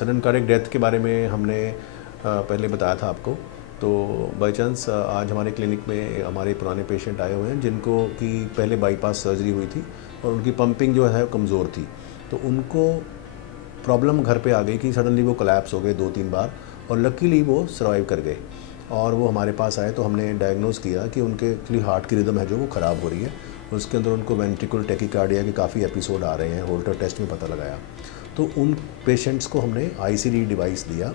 Sudden cardiac death के बारे में हमने पहले बताया था आपको। तो बाई चांस आज हमारे क्लिनिक में हमारे पुराने पेशेंट आए हुए हैं जिनको कि पहले बाईपास सर्जरी हुई थी और उनकी पंपिंग जो है कमज़ोर थी। तो उनको प्रॉब्लम घर पे आ गई कि सडनली वो कोलैप्स हो गए 2-3 बार, और लकीली वो सर्वाइव कर गए और वो हमारे पास आए। तो हमने डायग्नोज़ किया कि उनके एक्चुअली हार्ट की रिदम है जो वो ख़राब हो रही है, उसके अंदर उनको वेंट्रिकुलर टैकीकार्डिया के काफ़ी एपिसोड आ रहे हैं। होल्टर टेस्ट में पता लगाया। तो उन पेशेंट्स को हमने आईसीडी डिवाइस दिया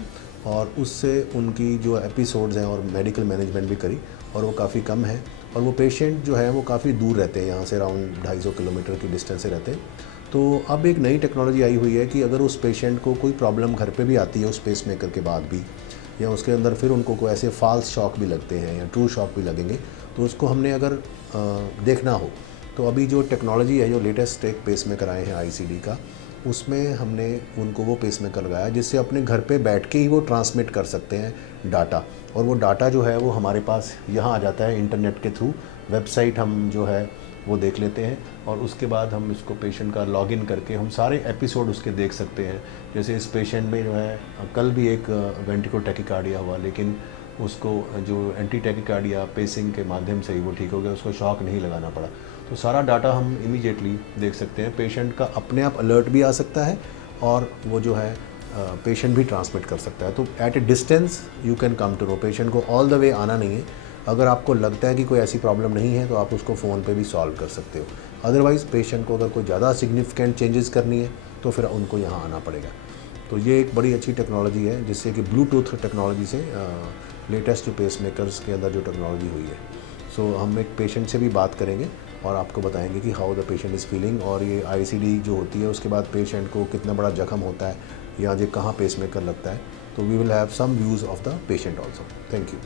और उससे उनकी जो एपिसोड्स हैं और मेडिकल मैनेजमेंट भी करी, और वो काफ़ी कम है। और वो पेशेंट जो है वो काफ़ी दूर रहते हैं, यहाँ से अराउंड 250 किलोमीटर की डिस्टेंस से रहते हैं। तो अब एक नई टेक्नोलॉजी आई हुई है कि अगर उस पेशेंट को कोई प्रॉब्लम घर पे भी आती है उस पेसमेकर के बाद भी, या उसके अंदर फिर उनको कोई ऐसे फॉल्स शॉक भी लगते हैं या ट्रू शॉक भी लगेंगे, तो उसको हमने अगर देखना हो तो अभी जो टेक्नोलॉजी है, जो लेटेस्ट एक पेसमेकर आए हैं आईसीडी का, उसमें हमने उनको वो पेसमेकर लगाया जिससे अपने घर पे बैठ के ही वो ट्रांसमिट कर सकते हैं डाटा। और वो डाटा जो है वो हमारे पास यहाँ आ जाता है इंटरनेट के थ्रू। वेबसाइट हम जो है वो देख लेते हैं और उसके बाद हम इसको पेशेंट का लॉगिन करके हम सारे एपिसोड उसके देख सकते हैं। जैसे इस पेशेंट में जो है कल भी एक वेंट्रिकुलर टैकीकार्डिया हुआ, लेकिन उसको जो एंटी टैकीकार्डिया पेसिंग के माध्यम से ही वो ठीक हो गया, उसको शॉक नहीं लगाना पड़ा। तो सारा डाटा हम इमीडिएटली देख सकते हैं। पेशेंट का अपने आप अलर्ट भी आ सकता है और वो जो है पेशेंट भी ट्रांसमिट कर सकता है। तो at a distance you can come to know. Patient को ऑल द वे आना नहीं है। अगर आपको लगता है कि कोई ऐसी प्रॉब्लम नहीं है तो आप उसको फ़ोन पे भी सॉल्व कर सकते हो। अदरवाइज़ पेशेंट को अगर कोई ज़्यादा सिग्निफिकेंट चेंजेस करनी है तो फिर उनको यहाँ आना पड़ेगा। तो ये एक बड़ी अच्छी टेक्नोलॉजी है जिससे कि ब्लूटूथ टेक्नोलॉजी से लेटेस्ट पेसमेकर्स के अंदर जो टेक्नोलॉजी हुई है। सो हम एक पेशेंट से भी बात करेंगे और आपको बताएंगे कि how the patient is feeling, और ये आईसीडी जो होती है उसके बाद पेशेंट को कितना बड़ा जख्म होता है या जो कहाँ पेसमेकर लगता है। तो we will have some views of the patient also. Thank you.